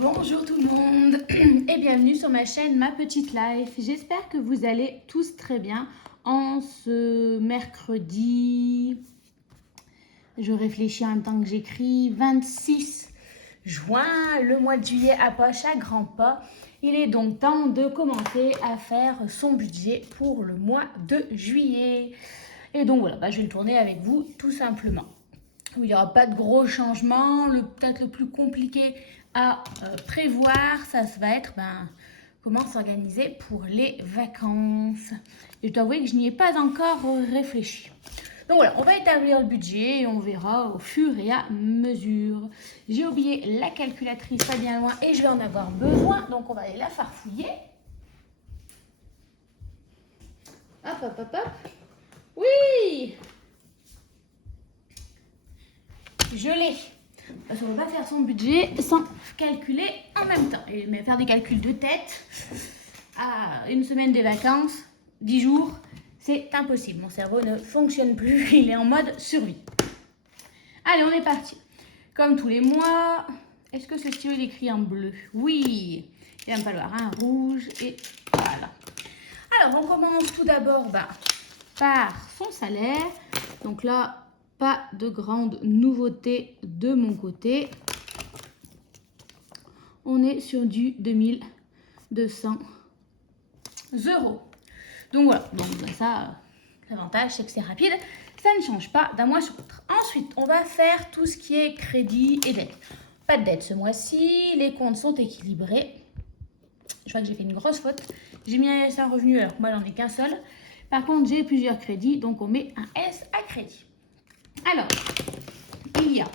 Bonjour tout le monde et bienvenue sur ma chaîne Ma Petite Life. J'espère que vous allez tous très bien en ce mercredi, je réfléchis en même temps que j'écris, 26 juin, le mois de juillet approche à grands pas. Il est donc temps de commencer à faire son budget pour le mois de juillet. Et donc voilà, je vais le tourner avec vous tout simplement. Il n'y aura pas de gros changements. Peut-être le plus compliqué à prévoir, ça va être comment s'organiser pour les vacances. Et je dois avouer que je n'y ai pas encore réfléchi. Donc voilà, on va établir le budget et on verra au fur et à mesure. J'ai oublié la calculatrice pas bien loin et je vais en avoir besoin. Donc on va aller la farfouiller. Hop, hop, hop, hop. Oui! Je l'ai. Parce qu'on ne va pas faire son budget sans calculer en même temps. Mais faire des calculs de tête à une semaine des vacances, 10 jours, c'est impossible. Mon cerveau ne fonctionne plus, il est en mode survie. Allez, on est parti. Comme tous les mois, est-ce que ce stylo est écrit en bleu? Oui, il va me falloir un rouge et voilà. Alors, on commence tout d'abord par son salaire. Donc là, pas de grande nouveauté de mon côté. On est sur du 2200 €. Donc voilà, ça, l'avantage c'est que c'est rapide, ça ne change pas d'un mois sur l'autre. Ensuite, on va faire tout ce qui est crédit et dette. Pas de dette ce mois-ci, les comptes sont équilibrés. Je crois que j'ai fait une grosse faute. J'ai mis un S à revenu alors que moi j'en ai qu'un seul. Par contre, j'ai plusieurs crédits, donc on met un S à crédit. Alors, il y a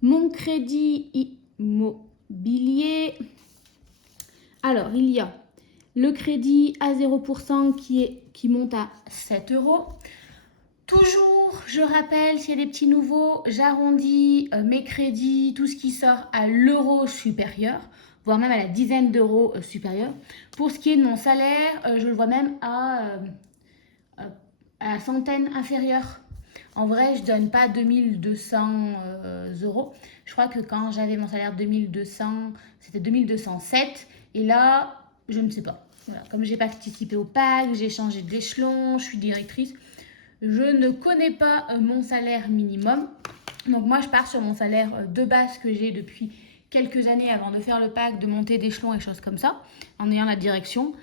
mon crédit immobilier. Alors, il y a le crédit à 0% qui monte à 7 €. Toujours, je rappelle, s'il y a des petits nouveaux, j'arrondis mes crédits, tout ce qui sort à l'euro supérieur, voire même à la dizaine d'euros supérieur. Pour ce qui est de mon salaire, je le vois même à la centaine inférieure. En vrai, je donne pas 2200 €. Je crois que quand j'avais mon salaire 2200, c'était 2207. Et là, je ne sais pas. Voilà. Comme j'ai participé au PAC, j'ai changé d'échelon, je suis directrice. Je ne connais pas mon salaire minimum. Donc moi, je pars sur mon salaire de base que j'ai depuis quelques années avant de faire le PAC, de monter d'échelon et choses comme ça, en ayant la direction.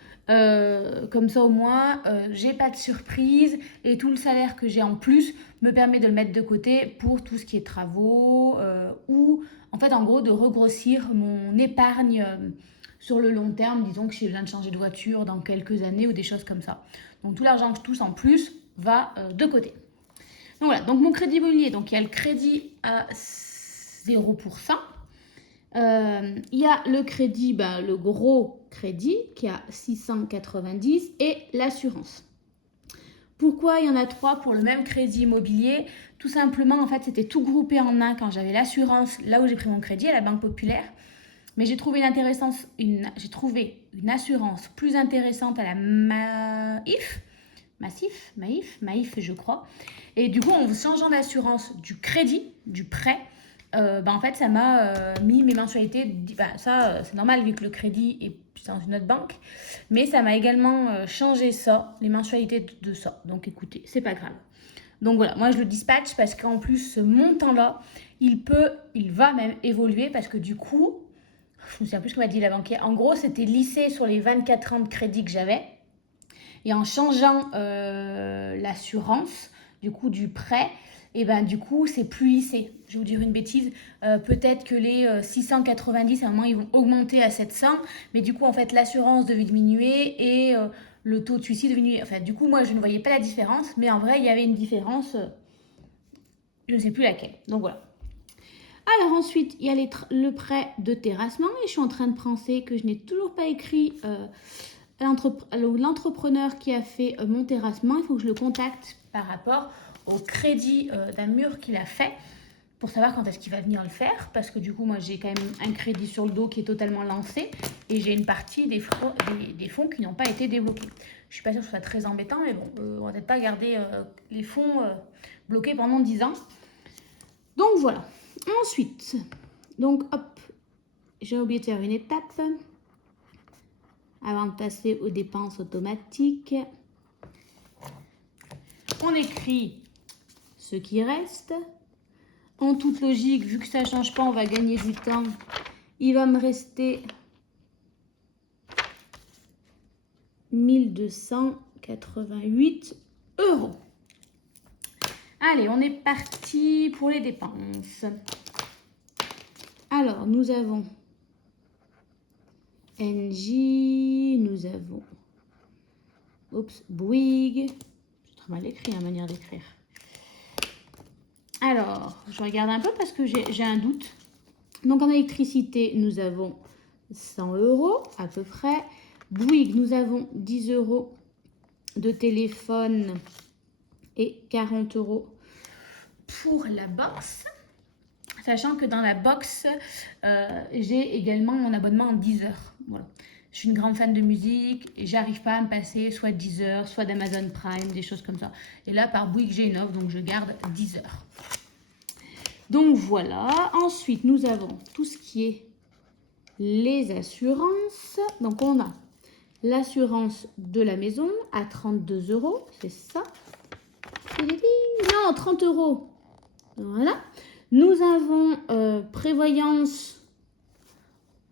Comme ça au moins j'ai pas de surprise et tout le salaire que j'ai en plus me permet de le mettre de côté pour tout ce qui est travaux ou en fait en gros de regrossir mon épargne sur le long terme. Disons que j'ai besoin de changer de voiture dans quelques années ou des choses comme ça. Donc tout l'argent que je touche en plus va de côté. Donc voilà, donc mon crédit immobilier, donc il y a le crédit à 0%. Il y a le crédit, le gros crédit qui est à 690 et l'assurance. Pourquoi il y en a 3 pour le même crédit immobilier? Tout simplement, en fait, c'était tout groupé en un quand j'avais l'assurance, là où j'ai pris mon crédit, à la Banque Populaire. Mais j'ai trouvé une assurance plus intéressante à la Maïf, je crois. Et du coup, en changeant d'assurance du crédit, du prêt, en fait, ça m'a mis mes mensualités. Ça, c'est normal vu que le crédit est dans une autre banque. Mais ça m'a également changé ça, les mensualités de ça. Donc écoutez, c'est pas grave. Donc voilà, moi je le dispatche parce qu'en plus, ce montant-là, il va même évoluer parce que du coup, je ne me souviens plus ce que m'a dit la banquière. En gros, c'était lissé sur les 24 ans de crédit que j'avais. Et en changeant l'assurance, du coup, du prêt, et du coup, c'est plus lissé. Je vais vous dire une bêtise, peut-être que les 690, à un moment, ils vont augmenter à 700, mais du coup, en fait, l'assurance devait diminuer et le taux de suicide devait diminuer. Enfin, du coup, moi, je ne voyais pas la différence, mais en vrai, il y avait une différence, je ne sais plus laquelle. Donc voilà. Alors ensuite, il y a le prêt de terrassement et je suis en train de penser que je n'ai toujours pas écrit l'entrepreneur qui a fait mon terrassement. Il faut que je le contacte par rapport au crédit d'un mur qu'il a fait pour savoir quand est-ce qu'il va venir le faire parce que du coup, moi, j'ai quand même un crédit sur le dos qui est totalement lancé et j'ai une partie des fonds qui n'ont pas été débloqués. Je suis pas sûre que ce soit très embêtant, mais bon, on va peut-être pas garder les fonds bloqués pendant 10 ans. Donc voilà. Ensuite, donc hop, j'ai oublié de faire une étape avant de passer aux dépenses automatiques. On écrit ce qui reste. En toute logique, vu que ça ne change pas, on va gagner du temps. Il va me rester 1288 €. Allez, on est parti pour les dépenses. Alors, nous avons NJ, nous avons Bouygues. C'est très mal écrit, la manière d'écrire. Alors, je regarde un peu parce que j'ai un doute. Donc, en électricité, nous avons 100 € à peu près. Bouygues, nous avons 10 € de téléphone et 40 € pour la box. Sachant que dans la box, j'ai également mon abonnement en Deezer. Voilà. Je suis une grande fan de musique et j'arrive pas à me passer soit Deezer, soit d'Amazon Prime, des choses comme ça. Et là, par Bouygues, j'ai une offre, donc je garde Deezer. Donc voilà. Ensuite, nous avons tout ce qui est les assurances. Donc on a l'assurance de la maison à 32 €, c'est ça. Non, 30 €. Voilà. Nous avons prévoyance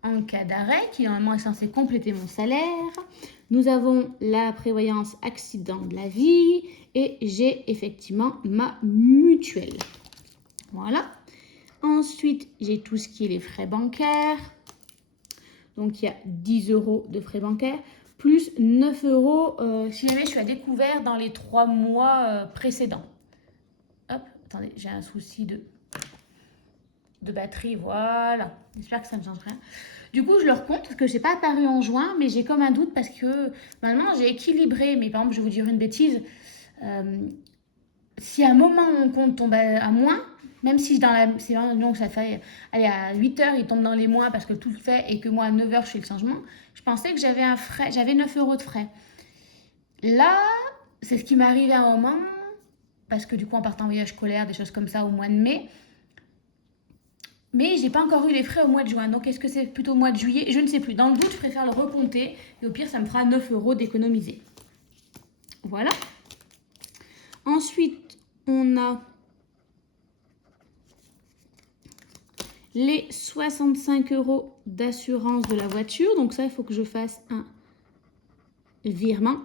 en cas d'arrêt, qui normalement est censé compléter mon salaire. Nous avons la prévoyance accident de la vie et j'ai effectivement ma mutuelle. Voilà. Ensuite, j'ai tout ce qui est les frais bancaires. Donc, il y a 10 € de frais bancaires, plus 9 € si jamais je suis à découvert dans les 3 mois précédents. Hop, attendez, j'ai un souci de batterie, voilà. J'espère que ça ne change rien. Du coup, je le recompte parce que je n'ai pas apparu en juin, mais j'ai comme un doute parce que maintenant, j'ai équilibré. Mais par exemple, je vais vous dire une bêtise. Si à un moment, mon compte tombe à moins, même si c'est vraiment ça fait, allez, à 8 h, il tombe dans les mois parce que tout le fait et que moi, à 9 h, je fais le changement, je pensais que j'avais j'avais 9 € de frais. Là, c'est ce qui m'est arrivé à un moment, parce que du coup, en partant en voyage scolaire, des choses comme ça, au mois de mai, mais j'ai pas encore eu les frais au mois de juin. Donc, est-ce que c'est plutôt au mois de juillet? Je ne sais plus. Dans le doute, je préfère le recompter. Et au pire, ça me fera 9 € d'économiser. Voilà. Ensuite, on a les 65 € d'assurance de la voiture. Donc ça, il faut que je fasse un virement.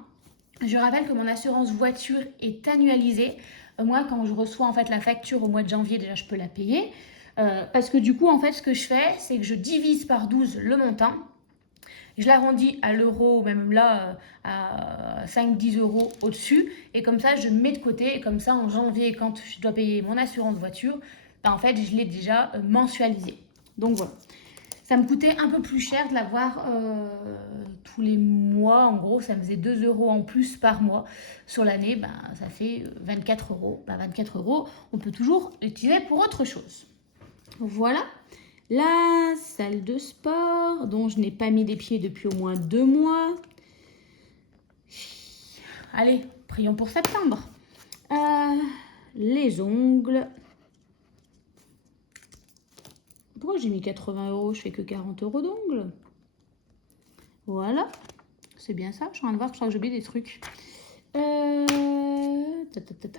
Je rappelle que mon assurance voiture est annualisée. Moi, quand je reçois en fait la facture au mois de janvier, déjà, je peux la payer. Parce que du coup, en fait, ce que je fais, c'est que je divise par 12 le montant. Je l'arrondis à l'euro, même là, à 5-10 € au-dessus. Et comme ça, je mets de côté. Et comme ça, en janvier, quand je dois payer mon assurance voiture, ben, en fait, je l'ai déjà mensualisé. Donc voilà. Ça me coûtait un peu plus cher de l'avoir tous les mois. En gros, ça me faisait 2 € en plus par mois. Sur l'année, ben, ça fait 24 €. Ben, 24 €, on peut toujours l'utiliser pour autre chose. Voilà. La salle de sport, dont je n'ai pas mis les pieds depuis au moins 2 mois. Allez, prions pour septembre. Les ongles. Pourquoi j'ai mis 80 €? Je fais que 40 € d'ongles. Voilà. C'est bien ça. Je suis en train de voir que je crois que j'ai oublié des trucs.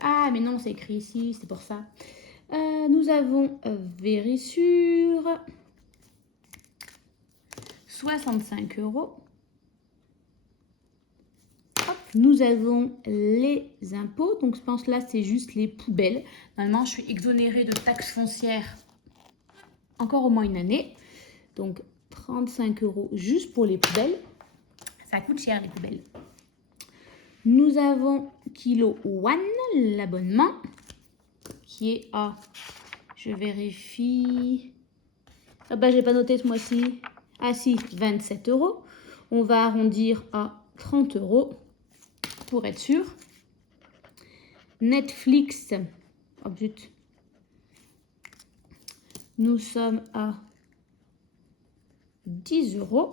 Ah, mais non, c'est écrit ici. C'est pour ça. Nous avons Vérissure. 65 €. Hop, nous avons les impôts. Donc, je pense là, c'est juste les poubelles. Normalement, je suis exonérée de taxes foncières encore au moins une année. Donc, 35 € juste pour les poubelles. Ça coûte cher, les poubelles. Nous avons Kilo One, l'abonnement, qui est à... Je vérifie... Ah bah, j'ai pas noté ce mois-ci. Ah si, 27 €. On va arrondir à 30 € pour être sûr. Netflix. Oh zut. Nous sommes à 10 €.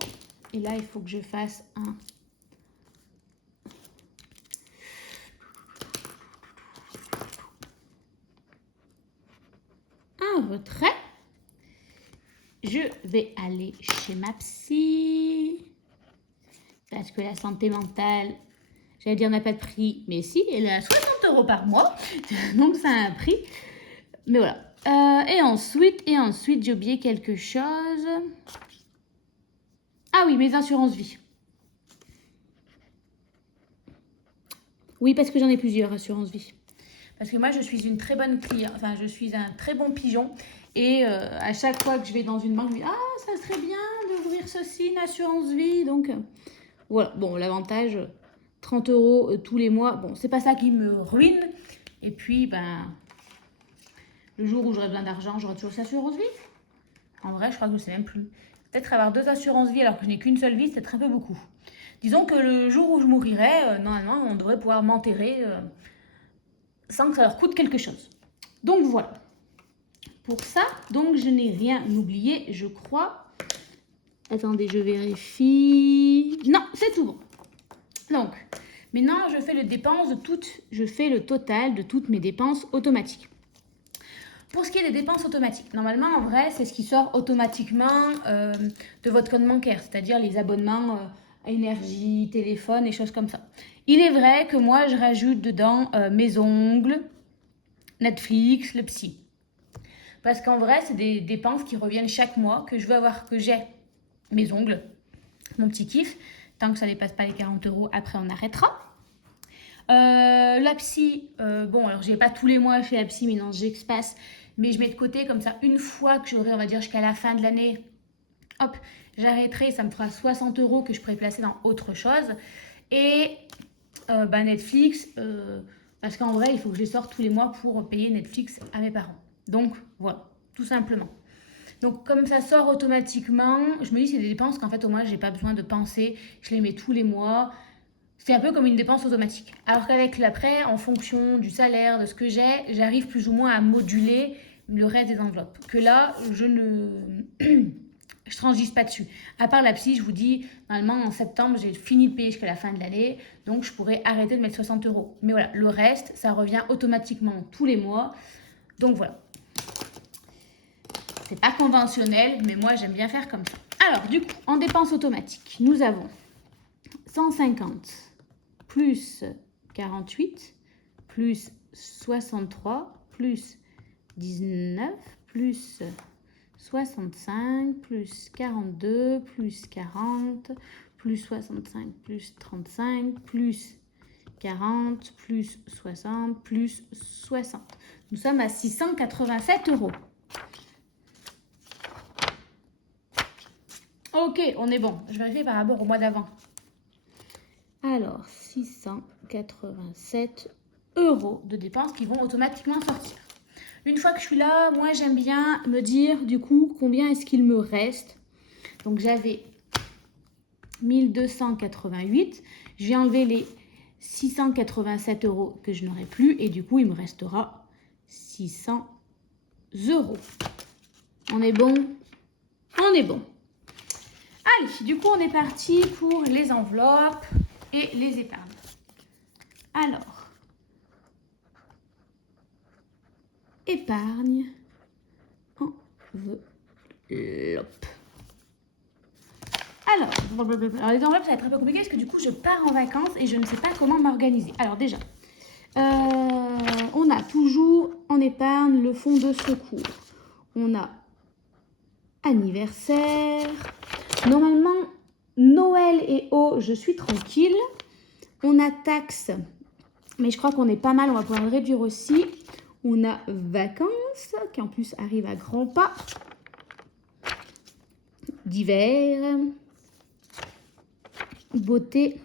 Et là, il faut que je fasse un retrait. je vais aller chez ma psy. Parce que la santé mentale, j'allais dire n'a pas de prix, mais si, elle est à 60 € par mois. Donc ça a un prix. Mais voilà. Et ensuite, j'ai oublié quelque chose. Ah oui, mes assurances vie. Oui, parce que j'en ai plusieurs assurances vie. Parce que moi, je suis une très bonne cliente, enfin, je suis un très bon pigeon. Et à chaque fois que je vais dans une banque, je me dis, ah, ça serait bien d'ouvrir ceci, une assurance vie. Donc, voilà. Bon, l'avantage, 30 € tous les mois. Bon, c'est pas ça qui me ruine. Et puis, ben, le jour où j'aurai besoin d'argent, j'aurai toujours cette assurance vie. En vrai, je crois que je ne sais même plus. Peut-être avoir 2 assurances vie alors que je n'ai qu'une seule vie, c'est peut-être un peu beaucoup. Disons que le jour où je mourirai, normalement, on devrait pouvoir m'enterrer sans que ça leur coûte quelque chose. Donc voilà. Pour ça, donc je n'ai rien oublié, je crois. Attendez, je vérifie. Non, c'est tout bon. Donc, maintenant, je fais je fais le total de toutes mes dépenses automatiques. Pour ce qui est des dépenses automatiques, normalement, en vrai, c'est ce qui sort automatiquement de votre compte bancaire, c'est-à-dire les abonnements à énergie, téléphone et choses comme ça. Il est vrai que moi, je rajoute dedans mes ongles, Netflix, le psy. Parce qu'en vrai, c'est des dépenses qui reviennent chaque mois, que je veux avoir, que j'ai mes ongles, mon petit kiff. Tant que ça ne dépasse pas les 40 €, après on arrêtera. La psy, bon, alors je vais pas tous les mois chez la psy, mais non, j'expasse. Mais je mets de côté comme ça, une fois que j'aurai, on va dire, jusqu'à la fin de l'année, hop, j'arrêterai, ça me fera 60 € que je pourrais placer dans autre chose. Et Netflix, parce qu'en vrai, il faut que je les sorte tous les mois pour payer Netflix à mes parents. Donc, voilà, tout simplement. Donc, comme ça sort automatiquement, je me dis c'est des dépenses qu'en fait, au moins, j'ai pas besoin de penser. Je les mets tous les mois. C'est un peu comme une dépense automatique. Alors qu'avec l'après, en fonction du salaire, de ce que j'ai, j'arrive plus ou moins à moduler le reste des enveloppes. Que là, je ne je transige pas dessus. À part la psy, je vous dis, normalement en septembre, j'ai fini de payer jusqu'à la fin de l'année, donc je pourrais arrêter de mettre 60 €. Mais voilà, le reste, ça revient automatiquement tous les mois. Donc voilà. C'est pas conventionnel, mais moi j'aime bien faire comme ça. Alors du coup, en dépenses automatiques, nous avons 150 plus 48 plus 63 plus 19 plus 65 plus 42 plus 40 plus 65 plus 35 plus 40 plus 60 plus 60. Nous sommes à 687 €. Ok, on est bon. Je vérifie par rapport au mois d'avant. Alors, 687 € de dépenses qui vont automatiquement sortir. Une fois que je suis là, moi j'aime bien me dire du coup combien est-ce qu'il me reste. Donc j'avais 1288. Je vais enlever les 687 € que je n'aurai plus et du coup il me restera 600 €. On est bon? On est bon. Allez, du coup on est parti pour les enveloppes et les épargnes. Alors, épargne, enveloppe. Alors, les enveloppes, ça va être un peu compliqué parce que du coup, je pars en vacances et je ne sais pas comment m'organiser. Alors déjà, on a toujours en épargne le fonds de secours. On a anniversaire. Normalement, Noël et je suis tranquille. On a taxes, mais je crois qu'on est pas mal. On va pouvoir le réduire aussi. On a vacances, qui en plus arrive à grands pas. D'hiver. Beauté.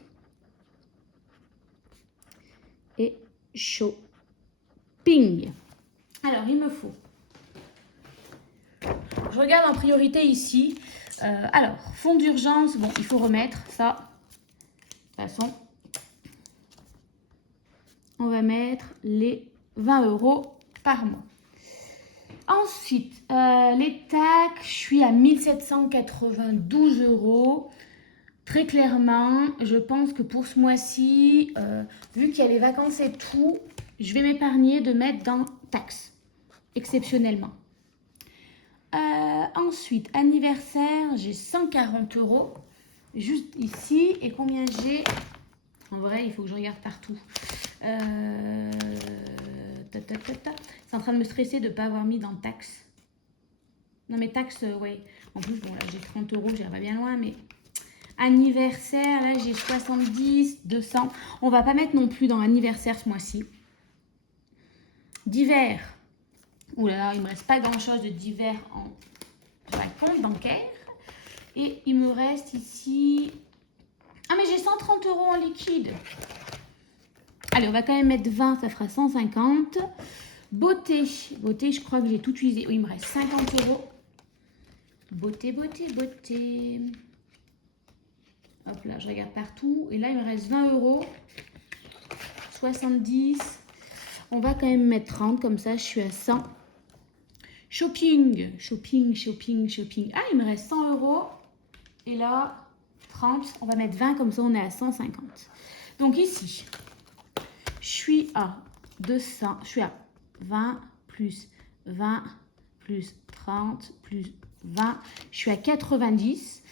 Et shopping. Alors, il me faut. Je regarde en priorité ici. Alors, fonds d'urgence. Bon, il faut remettre ça. De toute façon, on va mettre les 20 € par mois. Ensuite, les taxes, je suis à 1792 €. Très clairement, je pense que pour ce mois-ci, vu qu'il y a les vacances et tout, je vais m'épargner de mettre dans taxes, exceptionnellement. Ensuite, anniversaire, j'ai 140 € juste ici. Et combien j'ai? En vrai, il faut que je regarde partout. C'est en train de me stresser de ne pas avoir mis dans taxes. Non, mais taxes, ouais. En plus, bon, là, j'ai 30 €, j'irai pas bien loin, mais... Anniversaire, là, j'ai 70, 200. On va pas mettre non plus dans anniversaire ce mois-ci. Divers. Ouh là là, il me reste pas grand-chose de divers sur la compte bancaire. Et il me reste ici... Ah, mais j'ai 130 € en liquide. Allez, on va quand même mettre 20, ça fera 150. Beauté. Beauté, je crois que j'ai tout utilisé. Oui, il me reste 50 €. Beauté, beauté, beauté. Hop là, je regarde partout. Et là, il me reste 20 €. 70. On va quand même mettre 30, comme ça, je suis à 100. Shopping. Shopping, shopping, shopping. Ah, il me reste 100 €. Et là, 30. On va mettre 20, comme ça, on est à 150. Donc ici, je suis à 200. Je suis à 20 plus 20 plus 30 plus 20. Je suis à 90.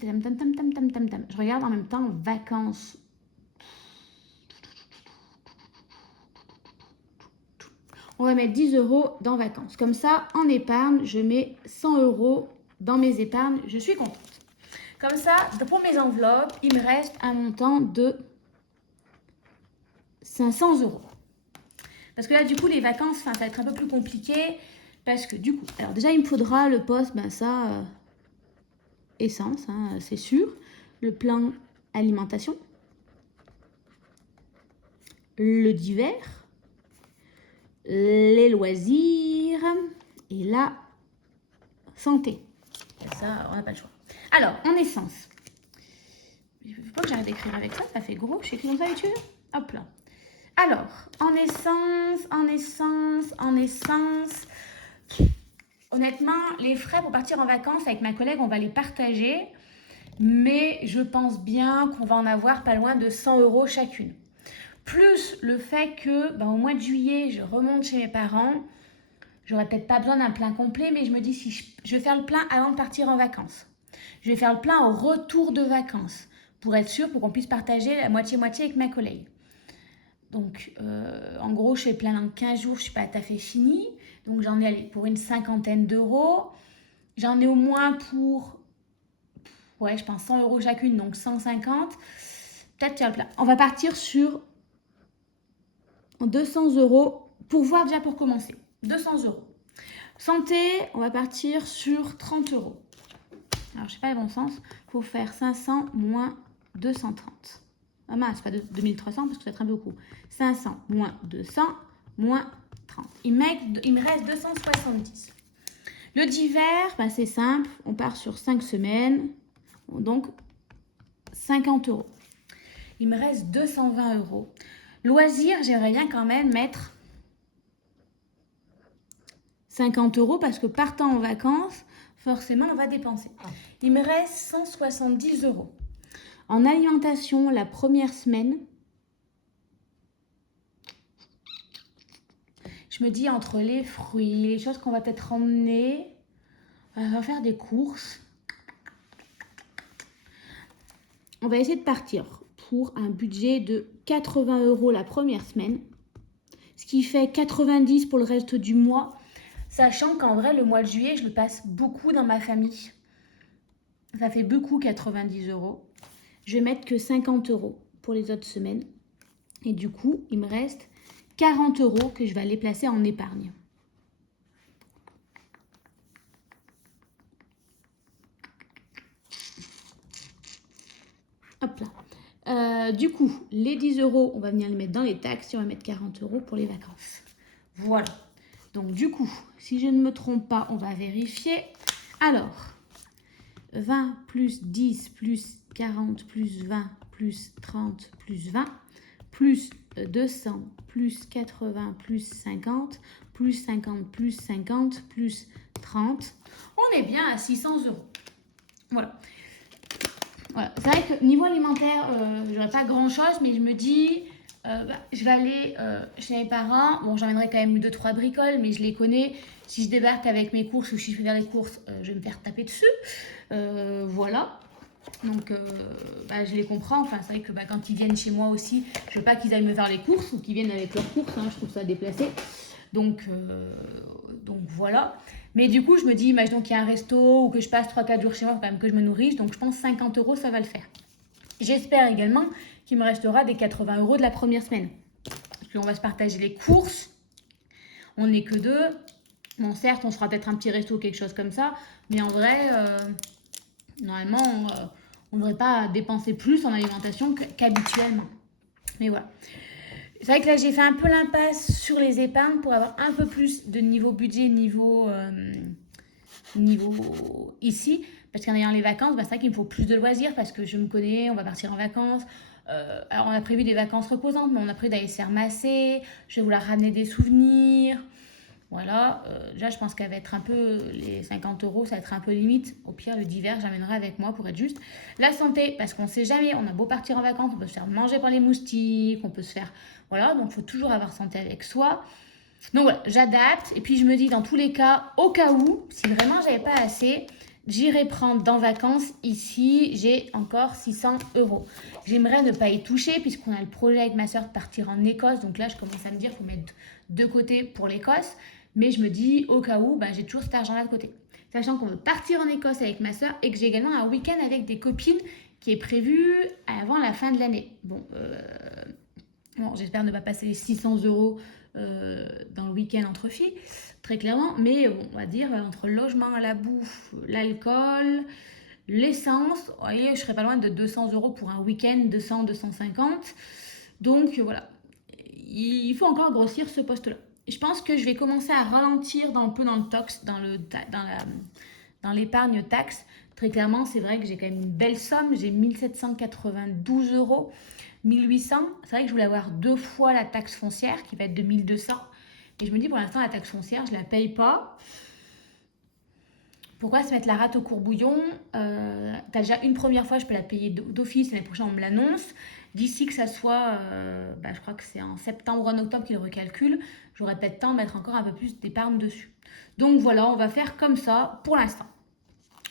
Je regarde en même temps vacances. On va mettre 10 € dans vacances. Comme ça, en épargne, je mets 100 € dans mes épargnes. Je suis contente. Comme ça, pour mes enveloppes, il me reste un montant de 500 €. Parce que là, du coup, les vacances, ça va être un peu plus compliqué. Parce que du coup, alors déjà, il me faudra le poste, ben ça, essence, hein, c'est sûr. Le plan alimentation. Le divers. Les loisirs. Et la santé. Et ça, on n'a pas le choix. Alors, en essence. Il ne faut pas que j'arrête d'écrire avec ça, ça fait gros. J'écris comme ça d'habitude. Hop là. Alors, en essence. Honnêtement, les frais pour partir en vacances avec ma collègue, on va les partager. Mais je pense bien qu'on va en avoir pas loin de 100 € chacune. Plus le fait que au mois de juillet, je remonte chez mes parents. J'aurais peut-être pas besoin d'un plein complet, mais je me dis si je vais faire le plein avant de partir en vacances. Je vais faire le plein au retour de vacances pour être sûre, pour qu'on puisse partager la moitié-moitié avec ma collègue. Donc, en gros, je fais plein dans 15 jours, je ne suis pas tout à fait finie. Donc, j'en ai pour une 50aine d'euros. J'en ai au moins pour, ouais, je pense 100 € chacune, donc 150. Peut-être faire le plein. On va partir sur 200 € pour voir déjà pour commencer. 200 €. Santé, on va partir sur 30 €. Alors, je ne sais pas le bon sens. Il faut faire 500 moins 230. Ah mince, pas 2300 parce que ça traîne beaucoup. 500 moins 200 moins 30. Il me reste 270. Le divers, c'est simple. On part sur 5 semaines. Donc, 50 €. Il me reste 220 €. Loisirs, j'aimerais bien quand même mettre 50 € parce que partant en vacances, forcément, on va dépenser. Il me reste 170 €. En alimentation, la première semaine, je me dis entre les fruits, les choses qu'on va peut-être emmener, on va faire des courses. On va essayer de partir pour un budget de 80 € la première semaine, ce qui fait 90 pour le reste du mois, sachant qu'en vrai, le mois de juillet, je le passe beaucoup dans ma famille. Ça fait beaucoup 90 €. Je vais mettre que 50 € pour les autres semaines. Et du coup, il me reste 40 € que je vais aller placer en épargne. Hop là. Du coup, les 10 €, on va venir les mettre dans les taxes et on va mettre 40 € pour les vacances. Voilà. Donc du coup, si je ne me trompe pas, on va vérifier. Alors, 20 plus 10 plus 40 plus 20 plus 30 plus 20 plus 200 plus 80 plus 50 plus 50 plus 50 plus 30. On est bien à 600 €. Voilà. Voilà. C'est vrai que niveau alimentaire, j'aurais pas grand chose, mais je me dis, Je vais aller chez mes parents. Bon, j'emmènerai quand même 2-3 bricoles, mais je les connais. Si je débarque avec mes courses ou si je fais faire les courses, je vais me faire taper dessus. Voilà. Donc, je les comprends. Enfin, c'est vrai que quand ils viennent chez moi aussi, je veux pas qu'ils aillent me faire les courses ou qu'ils viennent avec leurs courses. Hein, je trouve ça déplacé. Donc voilà. Mais du coup, je me dis, imaginons qu'il y a un resto ou que je passe 3-4 jours chez moi, il faut quand même que je me nourrisse. Donc, je pense 50 euros, ça va le faire. J'espère également qu'il me restera des 80 euros de la première semaine. Parce qu'on va se partager les courses. On n'est que deux. Bon, certes, on se fera peut-être un petit resto ou quelque chose comme ça. Mais en vrai, normalement, on ne devrait pas dépenser plus en alimentation qu'habituellement. Mais voilà. C'est vrai que là, j'ai fait un peu l'impasse sur les épargnes pour avoir un peu plus de niveau budget, niveau ici. Parce qu'en ayant les vacances, c'est vrai qu'il me faut plus de loisirs parce que je me connais, on va partir en vacances. Alors, on a prévu des vacances reposantes, mais on a prévu d'aller se faire masser. Je vais vouloir ramener des souvenirs. Voilà, déjà je pense qu'elle va être un peu, les 50 euros, ça va être un peu limite. Au pire, le divers, j'amènerai avec moi pour être juste. La santé, parce qu'on ne sait jamais, on a beau partir en vacances, on peut se faire manger par les moustiques, on peut se faire... Voilà, donc il faut toujours avoir santé avec soi. Donc voilà, j'adapte. Et puis je me dis, dans tous les cas, au cas où, si vraiment j'avais pas assez, j'irai prendre dans vacances. Ici, j'ai encore 600 euros. J'aimerais ne pas y toucher puisqu'on a le projet avec ma soeur de partir en Écosse. Donc là, je commence à me dire qu'il faut mettre de côté pour l'Écosse. Mais je me dis, au cas où, j'ai toujours cet argent-là de côté. Sachant qu'on veut partir en Écosse avec ma soeur et que j'ai également un week-end avec des copines qui est prévu avant la fin de l'année. Bon, j'espère ne pas passer les 600 euros dans le week-end entre filles, très clairement. Mais bon, on va dire, entre le logement, la bouffe, l'alcool, l'essence, vous voyez, je serais pas loin de 200 euros pour un week-end, 200, 250. Donc voilà, il faut encore grossir ce poste-là. Je pense que je vais commencer à ralentir un peu dans le tax, dans l'épargne taxe. Très clairement, c'est vrai que j'ai quand même une belle somme. J'ai 1792 euros, 1800. C'est vrai que je voulais avoir 2 fois la taxe foncière qui va être de 1200. Et je me dis pour l'instant, la taxe foncière, je ne la paye pas. Pourquoi se mettre la rate au courbouillon? T'as déjà une première fois, je peux la payer d'office. L'année prochaine, on me l'annonce. D'ici que ça soit, je crois que c'est en septembre ou en octobre qu'ils recalculent, j'aurai peut-être temps de mettre encore un peu plus d'épargne dessus. Donc voilà, on va faire comme ça pour l'instant.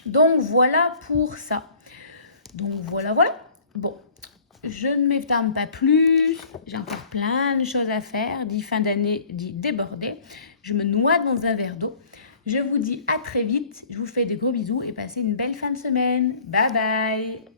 Donc voilà pour ça. Donc voilà. Bon, je ne m'éterne pas plus. J'ai encore plein de choses à faire. Dit fin d'année, dit débordé. Je me noie dans un verre d'eau. Je vous dis à très vite. Je vous fais des gros bisous et passez une belle fin de semaine. Bye bye.